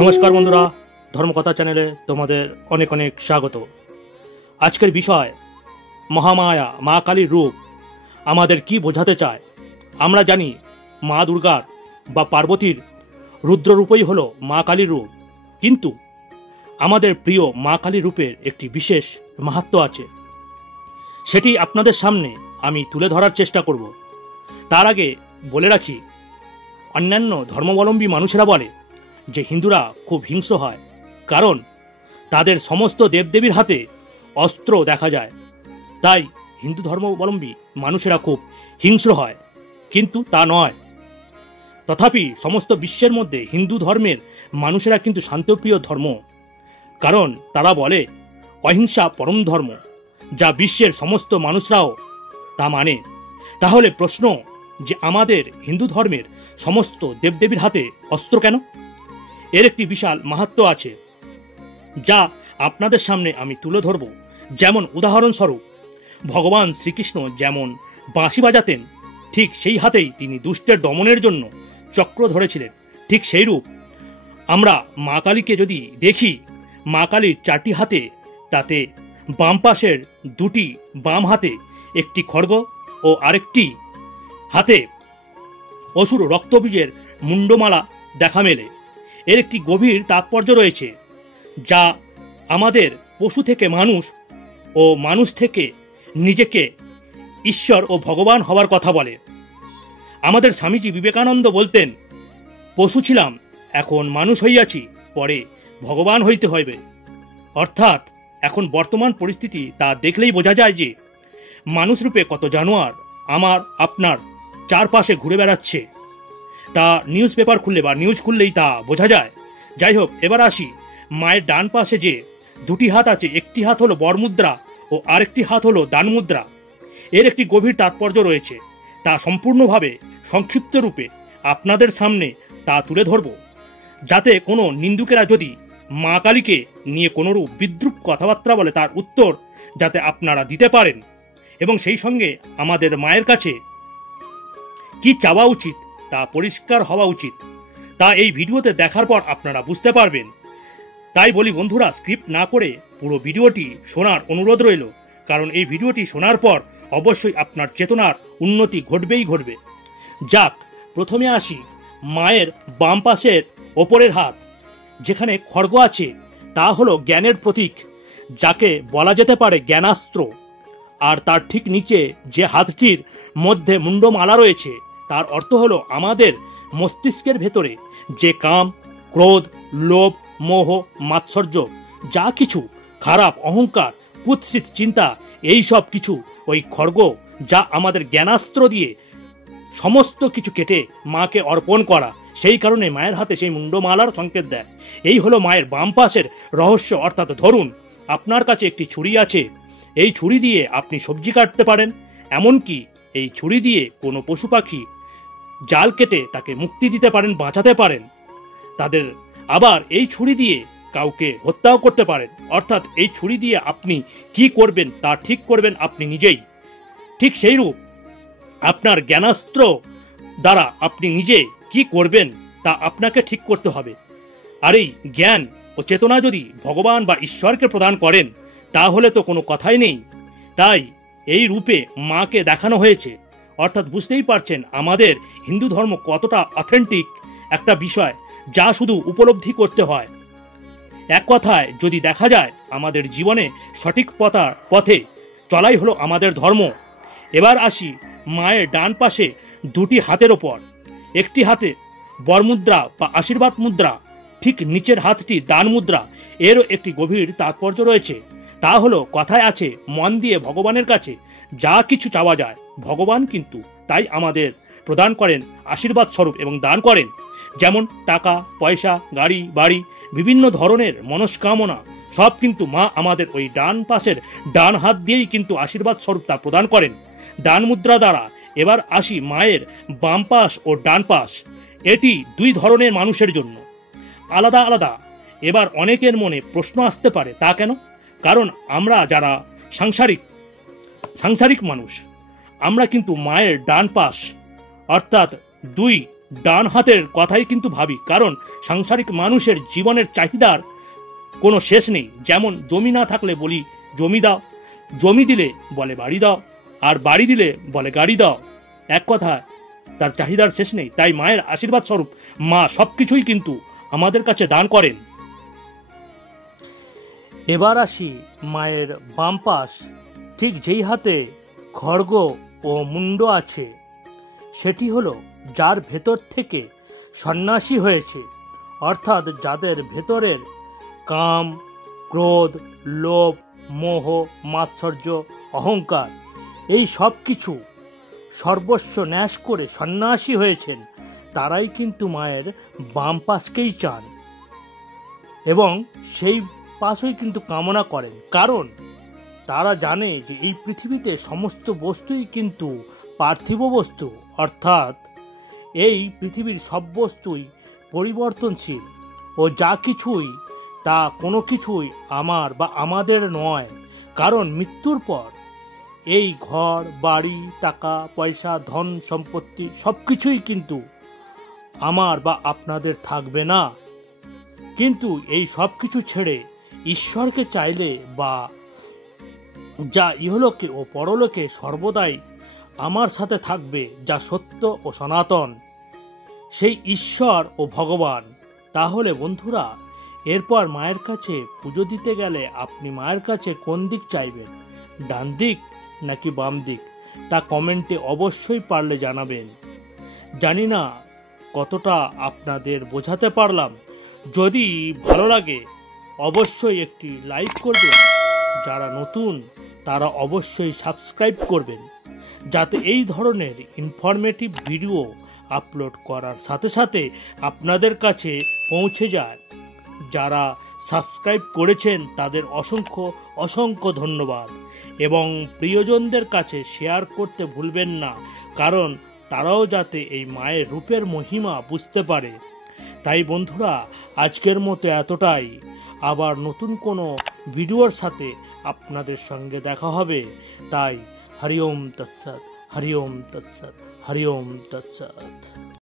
নমস্কার বন্ধুরা, ধর্মকথা চ্যানেলে তোমাদের অনেক অনেক স্বাগত। আজকের বিষয় মহামায়া, মা কালীর রূপ আমাদের কি বোঝাতে চায়। আমরা জানি মা দুর্গার বা পার্বতীর রুদ্ররূপই হলো মা কালীর রূপ, কিন্তু আমাদের প্রিয় মা কালীর রূপের একটি বিশেষ মাহাত্ম্য আছে, সেটি আপনাদের সামনে আমি তুলে ধরার চেষ্টা করব। তার আগে বলে রাখি, অন্যান্য ধর্মাবলম্বী মানুষেরা বলে যে হিন্দুরা খুব হিংস্র হয়, কারণ তাদের সমস্ত দেবদেবীর হাতে অস্ত্র দেখা যায়, তাই হিন্দু ধর্মাবলম্বী মানুষেরা খুব হিংস্র হয়, কিন্তু তা নয়। তথাপি সমস্ত বিশ্বের মধ্যে হিন্দু ধর্মের মানুষেরা কিন্তু শান্তপ্রিয় ধর্ম, কারণ তারা বলে অহিংসা পরম ধর্ম, যা বিশ্বের সমস্ত মানুষরাও তা মানে। তাহলে প্রশ্ন যে আমাদের হিন্দু ধর্মের সমস্ত দেবদেবীর হাতে অস্ত্র কেন? এর একটি বিশাল মাহাত্ম্য আছে, যা আপনাদের সামনে আমি তুলে ধরব। যেমন উদাহরণস্বরূপ, ভগবান শ্রীকৃষ্ণ যেমন বাঁশি বাজাতেন, ঠিক সেই হাতেই তিনি দুষ্টের দমনের জন্য চক্র ধরেছিলেন। ঠিক সেইরূপ আমরা মা কালীকে যদি দেখি, মা কালীর 4টি হাতে, তাতে বাম পাশের 2টি বাম হাতে একটি খড়গ ও আরেকটি হাতে অসুর রক্তবীজের মুন্ডমালা দেখা মেলে। এর একটি গভীর তাৎপর্য রয়েছে, যা আমাদের পশু থেকে মানুষ ও মানুষ থেকে নিজেকে ঈশ্বর ও ভগবান হওয়ার কথা বলে। আমাদের স্বামীজি বিবেকানন্দ বলতেন, পশু ছিলাম, এখন মানুষ হইয়াছি, পরে ভগবান হইতে হইবে। অর্থাৎ এখন বর্তমান পরিস্থিতি তা দেখলেই বোঝা যায় যে মানুষরূপে কত জানোয়ার আমার আপনার চারপাশে ঘুরে বেড়াচ্ছে। তা নিউজ পেপার খুললে বা নিউজ খুললেই তা বোঝা যায়। যাই হোক, এবার আসি, মায়ের ডান পাশে যে 2টি হাত আছে, একটি হাত হলো বরমুদ্রা ও আরেকটি হাত হলো দান মুদ্রা। এর একটি গভীর তাৎপর্য রয়েছে, তা সম্পূর্ণভাবে সংক্ষিপ্ত রূপে আপনাদের সামনে তা তুলে ধরব, যাতে কোনো নিন্দুকেরা যদি মা কালীকে নিয়ে কোনোরূপ বিদ্রূপ কথাবার্তা বলে, তার উত্তর যাতে আপনারা দিতে পারেন, এবং সেই সঙ্গে আমাদের মায়ের কাছে কি চাওয়া উচিত তা পরিষ্কার হওয়া উচিত, তা এই ভিডিওতে দেখার পর আপনারা বুঝতে পারবেন। তাই বলি বন্ধুরা, স্ক্রিপ্ট না করে পুরো ভিডিওটি শোনার অনুরোধ রইল, কারণ এই ভিডিওটি শোনার পর অবশ্যই আপনার চেতনার উন্নতি ঘটবেই ঘটবে। যাক, প্রথমে আসি মায়ের বাম পাশের ওপরের হাত, যেখানে খড়গ আছে, তা হলো জ্ঞানের প্রতীক, যাকে বলা যেতে পারে জ্ঞানাস্ত্র। আর তার ঠিক নিচে যে হাতটির মধ্যে মুন্ডমালা রয়েছে, তার অর্থ হলো আমাদের মস্তিষ্কের ভেতরে যে কাম, ক্রোধ, লোভ, মোহ, মাৎসর্য, যা কিছু খারাপ, অহংকার, কুৎসিত চিন্তা, এই সব কিছু ওই খড়গ, যা আমাদের জ্ঞানাস্ত্র দিয়ে সমস্ত কিছু কেটে মাকে অর্পণ করা, সেই কারণে মায়ের হাতে সেই মুন্ডমালার সংকেত দেয়। এই হলো মায়ের বাম পাশের রহস্য। অর্থাৎ ধরুন আপনার কাছে একটি ছুরি আছে, এই ছুরি দিয়ে আপনি সবজি কাটতে পারেন, এমনকি এই ছুরি দিয়ে কোনো পশু পাখি জাল কেটে তাকে মুক্তি দিতে পারেন, বাঁচাতে পারেন তাদের। আবার এই ছুরি দিয়ে কাউকে হত্যাও করতে পারেন। অর্থাৎ এই ছুরি দিয়ে আপনি কি করবেন তা ঠিক করবেন আপনি নিজেই। ঠিক সেইরূপ আপনার জ্ঞানাস্ত্র দ্বারা আপনি নিজে কি করবেন তা আপনাকে ঠিক করতে হবে। আর এই জ্ঞান ও চেতনা যদি ভগবান বা ঈশ্বরকে প্রদান করেন, তাহলে তো কোনো কথাই নেই। তাই এই রূপে মাকে দেখানো হয়েছে। অর্থাৎ বুঝতেই পারছেন আমাদের হিন্দু ধর্ম কতটা অথেন্টিক একটা বিষয়, যা শুধু উপলব্ধি করতে হয়। এক কথায় যদি দেখা যায়, আমাদের জীবনে সঠিক পথে চলাই হলো আমাদের ধর্ম। এবার আসি মায়ের ডান পাশে 2টি হাতের ওপর, একটি হাতে বরমুদ্রা বা আশীর্বাদ মুদ্রা, ঠিক নিচের হাতটি দান মুদ্রা। এরও একটি গভীর তাৎপর্য রয়েছে, তা হলো কথায় আছে, মন দিয়ে ভগবানের কাছে যা কিছু চাওয়া যায়, ভগবান কিন্তু তাই আমাদের প্রদান করেন আশীর্বাদ স্বরূপ এবং দান করেন। যেমন টাকা পয়সা, গাড়ি বাড়ি, বিভিন্ন ধরনের মনস্কামনা, সব কিন্তু মা আমাদের ওই ডান পাশের ডান হাত দিয়েই কিন্তু আশীর্বাদ স্বরূপ তা প্রদান করেন দান মুদ্রা দ্বারা। এবার আসি মায়ের বাম পাশ ও ডান পাশ, এটি 2 ধরনের মানুষের জন্য আলাদা আলাদা। এবার অনেকের মনে প্রশ্ন আসতে পারে, তা কেন? কারণ আমরা যারা সাংসারিক মানুষ, আমরা কিন্তু মায়ের ডান পাশ অর্থাৎ 2 ডান হাতের কথাই কিন্তু ভাবি, কারণ সাংসারিক মানুষের জীবনের চাহিদার কোনো শেষ নেই। যেমন জমি না থাকলে বলি জমি দাও, জমি দিলে বলে বাড়ি দাও, আর বাড়ি দিলে বলে গাড়ি দাও। এক কথা তার চাহিদার শেষ নেই। তাই মায়ের আশীর্বাদ স্বরূপ মা সব কিছুই কিন্তু আমাদের কাছে দান করেন। এবার আসি মায়ের বাম পাশ। ঠিক যেই হাতে খড়গ ও মুন্ড আছে, সেটি হলো যার ভেতর থেকে সন্ন্যাসী হয়েছে, অর্থাৎ যাদের ভেতরের কাম, ক্রোধ, লোভ, মোহ, মাৎসর্য, অহংকার এই সব কিছু সর্বস্ব ন্যাস করে সন্ন্যাসী হয়েছেন, তারাই কিন্তু মায়ের বাম পাশকেই চান এবং সেই পাশই কিন্তু কামনা করেন। কারণ তারা জানে যে এই পৃথিবীতে সমস্ত বস্তুই কিন্তু পার্থিব বস্তু, অর্থাৎ এই পৃথিবীর সব বস্তুই পরিবর্তনশীল ও যা কিছুই তা কোনো কিছুই আমার বা আমাদের নয়। কারণ মৃত্যুর পর এই ঘর বাড়ি, টাকা পয়সা, ধন সম্পত্তি সব কিছুই কিন্তু আমার বা আপনাদের থাকবে না। কিন্তু এই সব কিছু ছেড়ে ঈশ্বরকে চাইলে বা যা ইহলোকে ও পরলোকে সর্বদাই আমার সাথে থাকবে, যা সত্য ও সনাতন, সেই ঈশ্বর ও ভগবান। তাহলে বন্ধুরা, এরপর মায়ের কাছে পুজো দিতে গেলে আপনি মায়ের কাছে কোন দিক চাইবেন, ডান দিক নাকি বাম দিক, তা কমেন্টে অবশ্যই পারলে জানাবেন। জানি না কতটা আপনাদের বোঝাতে পারলাম। যদি ভালো লাগে অবশ্যই একটি লাইক করবেন, যারা নতুন তারা অবশ্যই সাবস্ক্রাইব করবেন, যাতে এই ধরনের ইনফরমেটিভ ভিডিও আপলোড করার সাথে সাথে আপনাদের কাছে পৌঁছে যায়। যারা সাবস্ক্রাইব করেছেন তাদের অসংখ্য অসংখ্য ধন্যবাদ এবং প্রিয়জনদের কাছে শেয়ার করতে ভুলবেন না, কারণ তারাও যাতে এই মায়ের রূপের মহিমা বুঝতে পারে। তাই বন্ধুরা, আজকের মতো এতটাই। আবার নতুন কোনো ভিডিওর সাথে আপনাদের সঙ্গে দেখা হবে। তাই হরি ওম তৎসৎ, হরি ওম তৎসৎ, হরি ওম তৎসৎ।